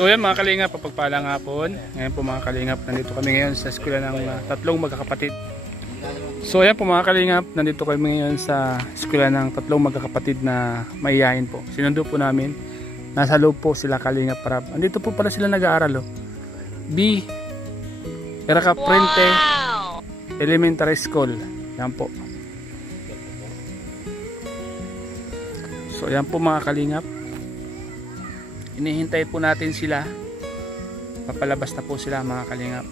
So yan mga kalingap, papagpalang hapon. Ngayon po mga kalingap, nandito kami ngayon sa eskwela ng tatlong magkakapatid. So yan po mga kalingap, nandito kami ngayon sa eskwela ng tatlong magkakapatid na maiyain po. Sinundo po namin, nasa loob po sila kalingap para. Andito po pala sila nag-aaral. B. Eracaprente Elementary School. Yan po. So yan po mga kalingap. Inihintay po natin sila. Papalabas na po sila mga kalingap.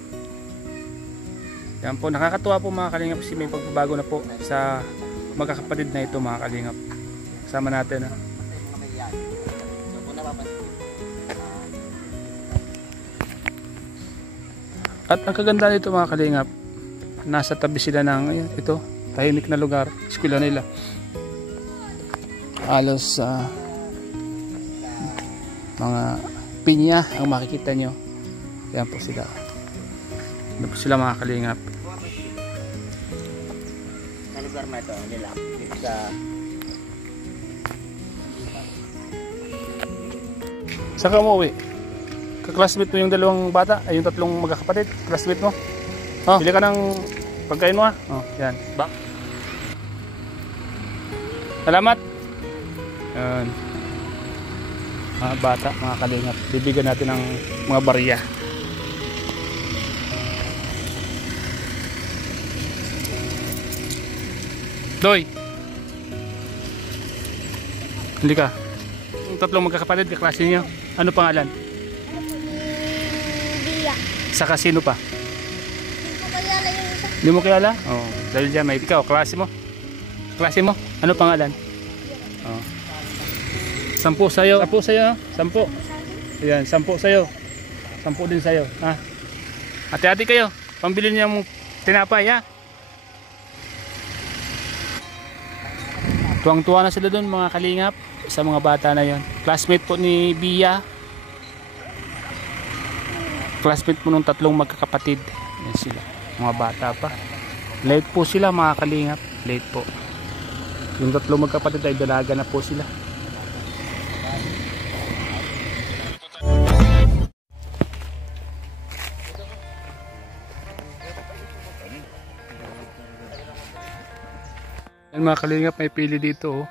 Yan po, nakakatuwa po mga kalingap kasi may pagbabago na po sa magkakapatid na ito mga kalingap. Kasama natin ha. At ang kaganda nito mga kalingap, nasa tabi sila ng ito, tahimik na lugar, eskwela nila. Halos mga pinya ang makikita nyo. Yan po sila. Yan po sila mga kalingap. Sa lugar na ito, nila. Sa saan ka umuwi? Kaklasmate mo yung dalawang bata, ay yung tatlong magkakapatid, classmate mo. Oh, bili ka ng pagkain mo ha. Oh, yan. Back. Salamat. Yan. Mga bata, mga kalingap. Bibigyan natin ng mga barya. Doy. Hindi ka. Yung tatlong magkakapatid, kaklase niyo. Ano pangalan? Saka sino pa? Hindi mo kilala? Oh, dahil dyan may ikaw, klase mo. Klase mo? Ano pangalan? Oh. 10 sa'yo. 10 sa'yo. 10. Ayan, 10 sa'yo. 10 din sa'yo. Ha? Hati-hati kayo. Pambili niya mong tinapay, ha? Tuwang-tuwa na sila doon mga kalingap. Sa mga bata na yon. Classmate po ni Bia. Classmate po nung tatlong magkakapatid. Yan sila. Mga bata pa. Late po sila mga kalingap. Late po. Yung tatlong magkakapatid ay dalaga na po sila. Yan mga kalingap, may pili dito oh.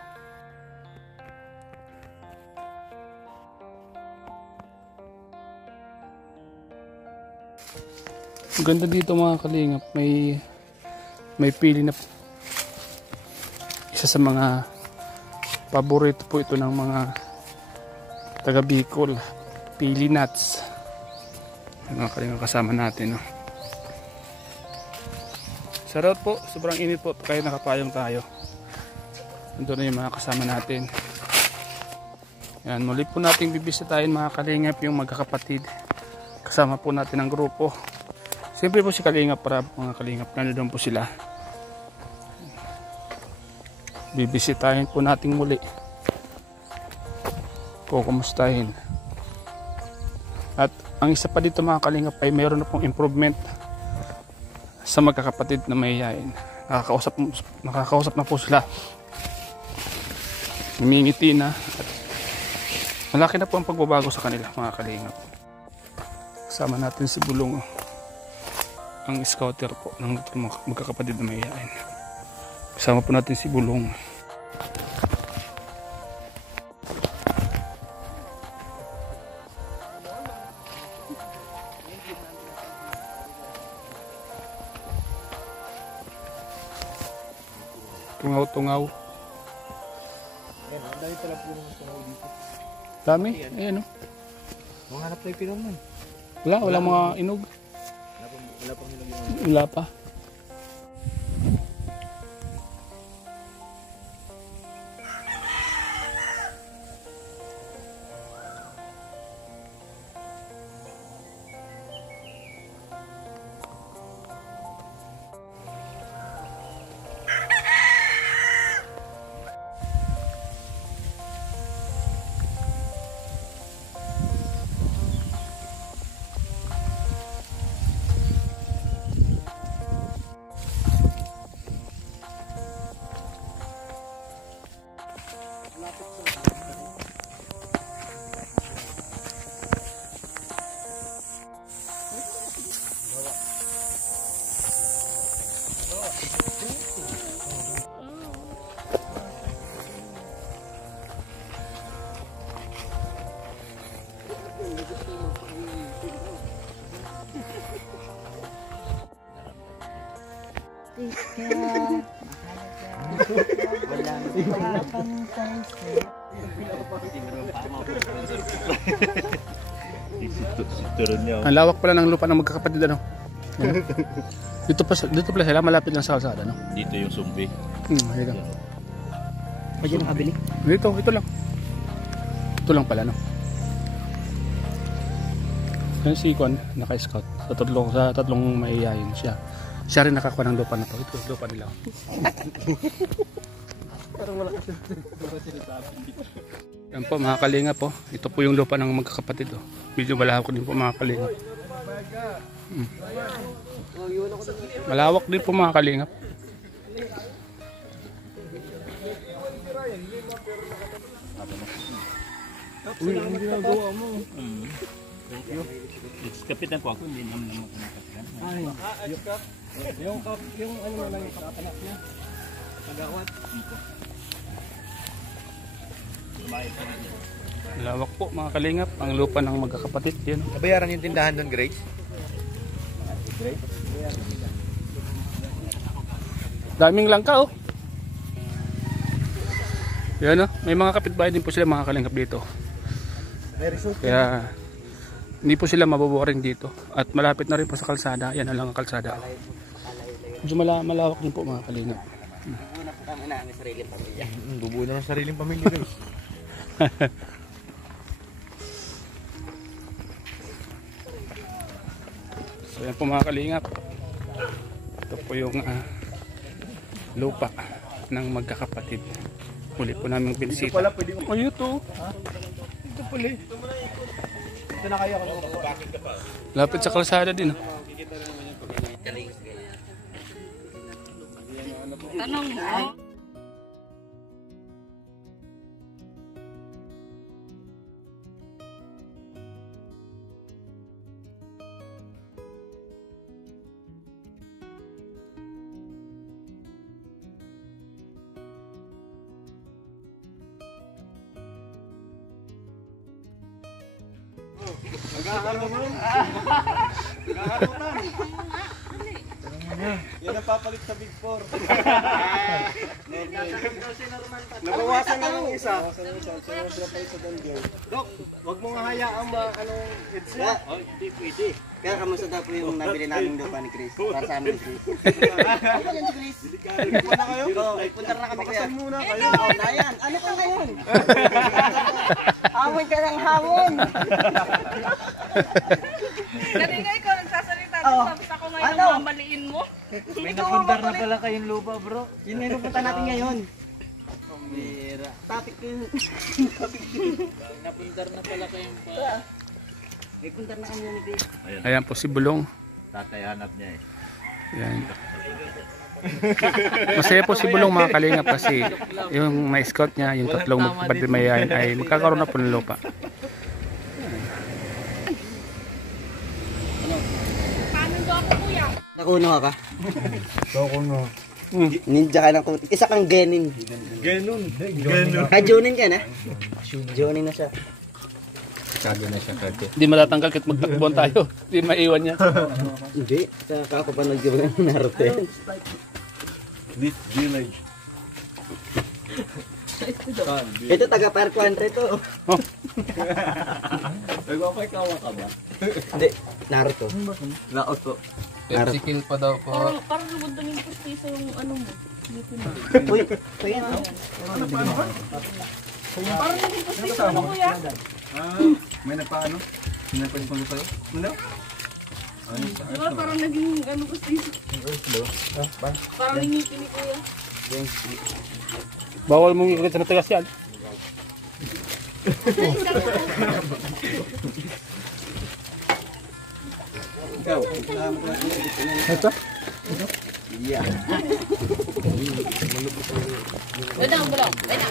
Ang ganda dito mga kalingap, may pili na isa sa mga paborito po ito ng mga taga Bicol, pili nuts. Mga kalingap kasama natin no? Sarap po, sobrang init po kaya nakapayong tayo. Ito na yung mga kasama natin. Yan, muli po nating bibisitahin mga kalingap yung magkakapatid. Kasama po natin ang grupo. Siyempre po si Kalingap para mga kalingap, nandun po sila. Bibisitahin po natin muli. Kukumustahin. At ang isa pa dito mga kalingap ay mayroon na pong improvement sa magkakapatid na mahihayin. Nakakausap na po sila. Humingiti na. At malaki na po ang pagbabago sa kanila mga kalingap. Kasama natin si Bulong. Ang scouter po ng magkakapatid na mahihayin. Kasama po natin si Bulong. Tungaw-tungaw. Ayan, ang dami pala po ng tungaw dito. Dami? Ayan o. Mga hanap na yung pinong man. Wala mga inog. Wala pang nilagyan. Wala pa. Ang lawak pala ng lupa ng magkakapatid ano. Yan. Dito pala sila malapit lang sa kalsada no. Dito yung sumbi. Dito. Pwede na kabili? Ito lang. Ito lang pala no. Yan si Kwan, naka-scout. Sa tatlong maiyayin siya. Siya rin nakakuha ng lupa na to. Ito lupa nila. Parang wala kasi. Yan po mga kalinga po. Ito po yung lupa ng magkakapatid. Oh. Medyo malawak din po mga kalinga. Malawak din po mga kalinga. Uy, ang ginagawa mo. Kapitan ko ako, hindi naman makakapitan. Ay, yung ano na lang yung kapanak niya. Nagawat. Malawak po mga kalingap. Ang lupa ng magkakapatid. Yan. Nabayaran yung tindahan doon, Grace? Daming langka oh. Yan oh. May mga kapitbahay din po sila mga kalingap dito. Kaya hindi po sila maboboring dito. At malapit na rin po sa kalsada. Yan na lang ang kalsada. Medyo malawak din po mga kalingap. Bubuo na ng sariling pamilya, Grace. So yan po mga kalingap. Ito po yung lupa ng magkakapatid. Muli po namin binisita. Ito pala pwede mo. Oh, ito. Ito pala. Ito na kaya ako. Lapit sa kalsada din. Oh. Tanong mo. Yan ang papalit sa Big 4. Nabawasan na ng isa. Dok, wag mo nga hayaang anong EDSA. Hindi pwede. Kaya kamusta daw po yung nabili namin lupa ni Chris? Para sa amin ni Chris. Ano yan si Chris? Ipon na kayo? Punta na kami kaya. Bakasan muna kayo. Oh, na yan. Ano ka ngayon? Hamon ka ng hamon. Kanina ikaw nagsasalita tapos ako ngayon ang mamaliin mo. May napundar na pala kayong lupa, bro. Yun nga napunta natin ngayon. Bira. Topic yun. Napundar na pala kayong pa. May puntar na kami ni Chris. Ayan po si Bulong. Tatay hanap niya eh. Yan. Masaya po si Bulong mga kalingap kasi yung ma-scout niya, yung tatlong magkapatid mayayain ay magkakaroon na po ng lupa. Paano ba ako kuya? Nakuno ka? Nakuno. Ninja ka ng kutik. Isa kang genin. Ganon. Ka-junin ka na? Junin na siya. Hindi matatanggal kahit magtakbuhan tayo. Hindi maiwan niya. Hindi. Sa kakapanood ko ng Naruto yan. This village. Ito taga Fire Country to. Nagpapakawa ka ba? Hindi. Naruto. Naruto. Pepsi pa daw po. Parang lubod yung pustiso yung ano mo. Uy. Ito yan. Parang naging pustiso ano kuya? May nagpaano? May nagpaano sa'yo? Ano? Diba parang naging ano pustiso? Parang nangipin ni kuya. Bawal mong ikot sa natagas yan. Ikaw. Ito? Yeah. Wait na, bulong. Wait na.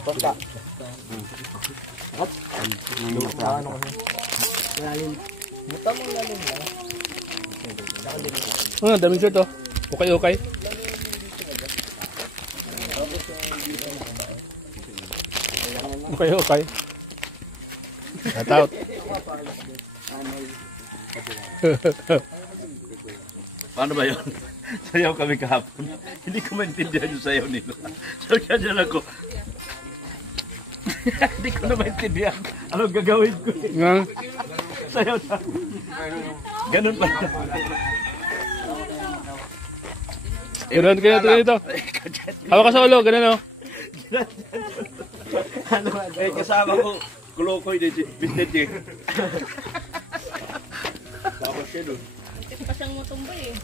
Pasta. Dami siya to. Okay. Okay, okay. Shout out. Paano ba yun? Sayaw kami kahapon. Hindi ko maintindihan yung sayaw nila. So kaya dyan ako. Hindi ko na maintindihan. Anong gagawin ko eh. Sayaw na. Ganun pa. Ganun, ganito. Hawak ka sa ulo, ganun o. Eh, kasama ko. Kulokoy din si Vincent eh. Dapat siya doon. Kasi pa siyang mutumba eh.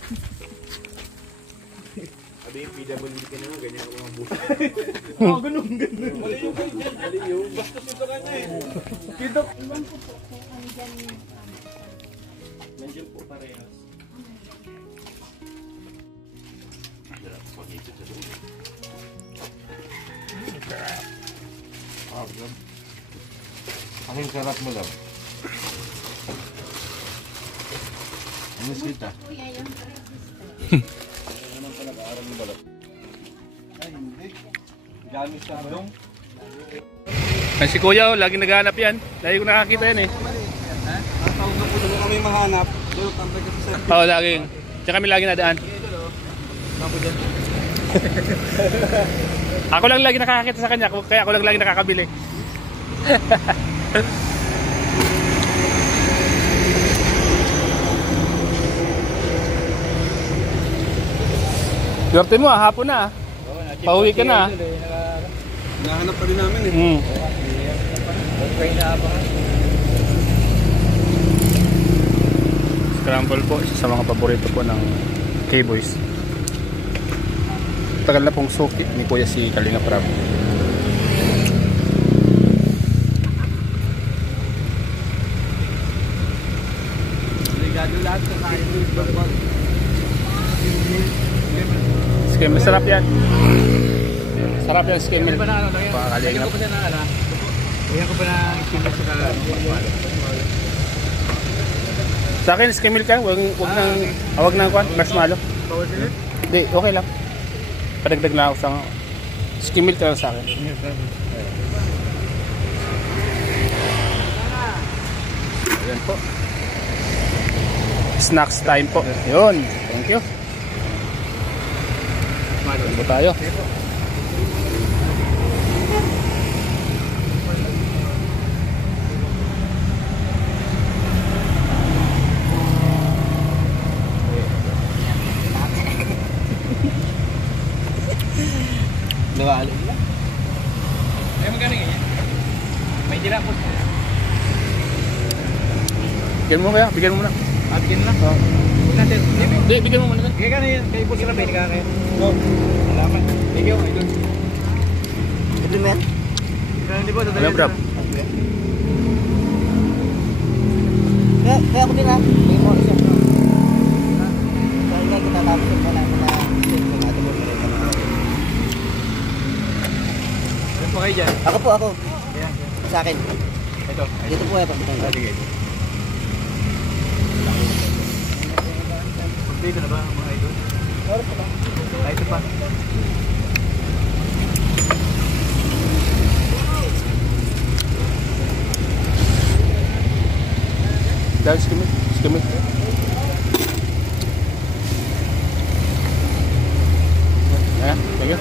Sabi yung PWD ka naman, ganyan ako mga buhay. Oo, ganun. Mali yung ganyan. Mali yung. Bastos ito ka na eh. Pidok. Iwan ko po kung ano dyan yung Nandiyan po parehas. Ang sarap mo lang. Ano sita? kuya yung Gamit sa dong. Ay, si Kuya, oh, laging naghahanap yan. Lagi ko nakakita yan eh. Tawag na po doon kami mahanap. Doon, tambay kasi sa... Oo, laging. Diyan kami laging nadaan. Ako lang lagi nakakita sa kanya, kaya ako lang lagi nakakabili. Yorte mo hapon na. Pauwi ka na. Nahanap pa din namin eh. Okay na ba? Scramble po, isa sa mga paborito po ng K-Boys. Tagal na pong suki ni Kuya si Kalinga Prab. Ligado lahat sa kain dito. Skim, masarap yan. Sarap yan, skim milk. Lagyan ko pa na ano. Lagyan ko pa na skinny sa Sa akin, skim milk ka. Huwag nang kwan, marshmallow. Hindi, okay lang. Padagdag na ako sa skim milk lang sa akin. Ayan po. Snacks time po. Yun. Thank you. Ano po tayo? Nawalo na. Ay, magkano ganyan? May dila po. Bigyan mo kaya? Bigyan mo muna. Bigyan na. Oo. Huwag natin. Hindi, bigyan mo muna. Kaya ka na yun. Kayo po sila ba? Hindi ka kayo. Oo. Salamat. Thank you. Idol. Ito men? Hindi po. Alam, Brab. Kaya ako din ha. Kaya mo isa. Kaya nga kita tapos na namin na ano po kayo dyan? Ako. Yeah. Sa akin. Ito. Dito po eh. Sige. Dito na ba mga idol? Ito pa. Dahil skimit. Ayan, thank you.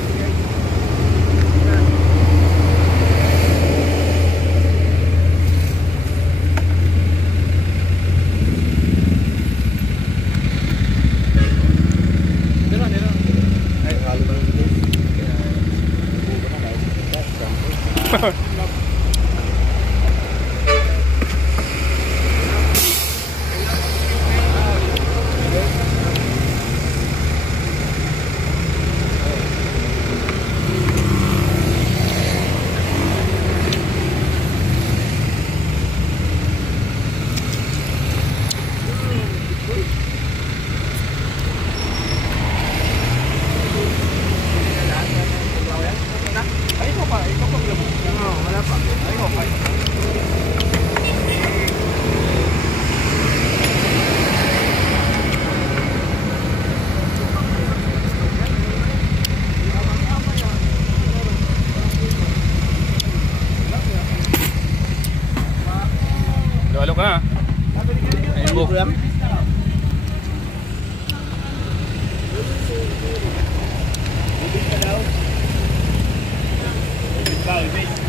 Facebook. Ibig pa daw. Ibig pa, ibig.